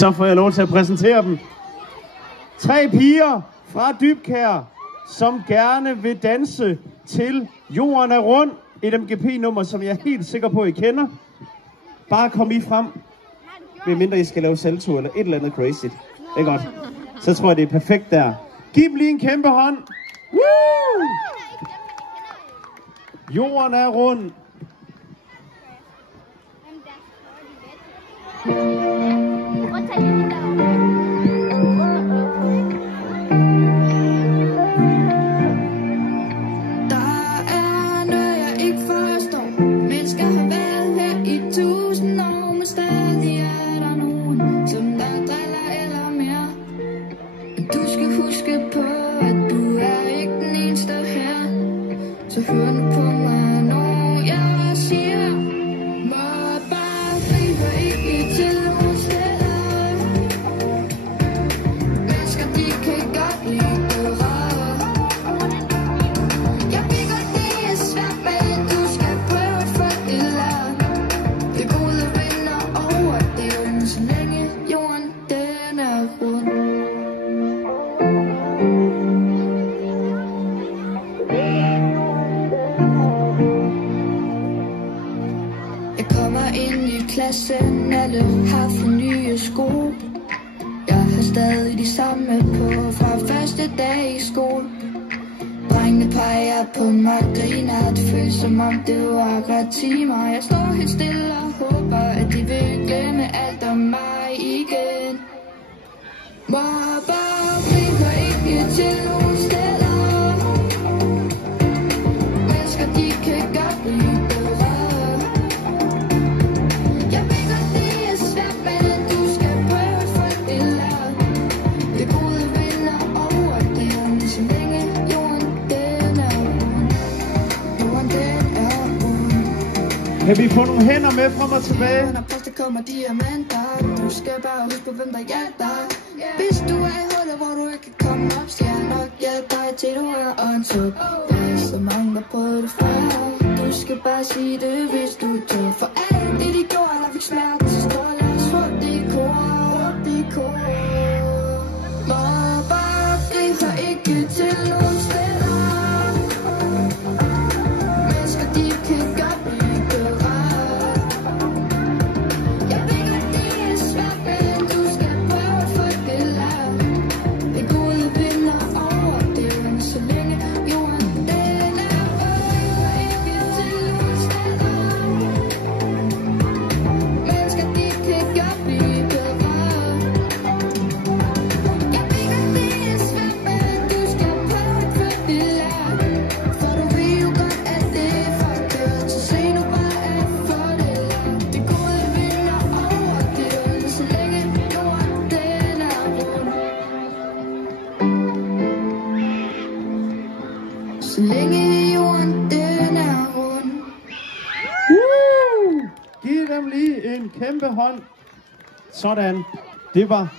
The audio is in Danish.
Så får jeg lov til at præsentere dem. 3 piger fra Dybkær, som gerne vil danse til Jorden er rund. Et MGP-nummer, som jeg er helt sikker på, I kender. Bare kom I frem, medmindre I skal lave salto eller et eller andet crazy. Det er godt. Så tror jeg, det er perfekt der. Giv dem lige en kæmpe hånd. Woo! Jorden er rund. Du skal huske på, at du er ikke den eneste her. Så hør nu på mig, når jeg siger, må bare gribe ikke til nogen steder. Mennesker, de kan godt lide det rare. Jeg ved godt, det er svært, men du skal prøve at få det lært. Det gode vinder over det, så længe jorden den er rund. Jeg kommer ind i klassen, alle har fået nye sko. Jeg har stadig de samme på fra første dag i skole. Drengene peger på mig, griner, det føles som om det var ret timer. Jeg står helt stille og håber, at de vil glemme alt om mig igen. Må bare gribe ikke til nogen steder. Mennesker, de kan godt lide det. Kan vi få nogle hænder med frem og tilbage? Når først der kommer diamanter, du skal bare huske på, hvem der hjælper. Hvis du er i hullet, hvor du ikke kan komme op, skal jeg nok hjælpe dig til du er on top. Så mange der prøvede det før, du skal bare sige det, hvis du tør. For alt det de gjorde, der fik smerte, så står lad os få det kor. Må bare gribe ikke til nogen steder. Mennesker, de kan godt lide. Så længe jorden den er rund. Giv dem lige en kæmpe hånd. Sådan. Det var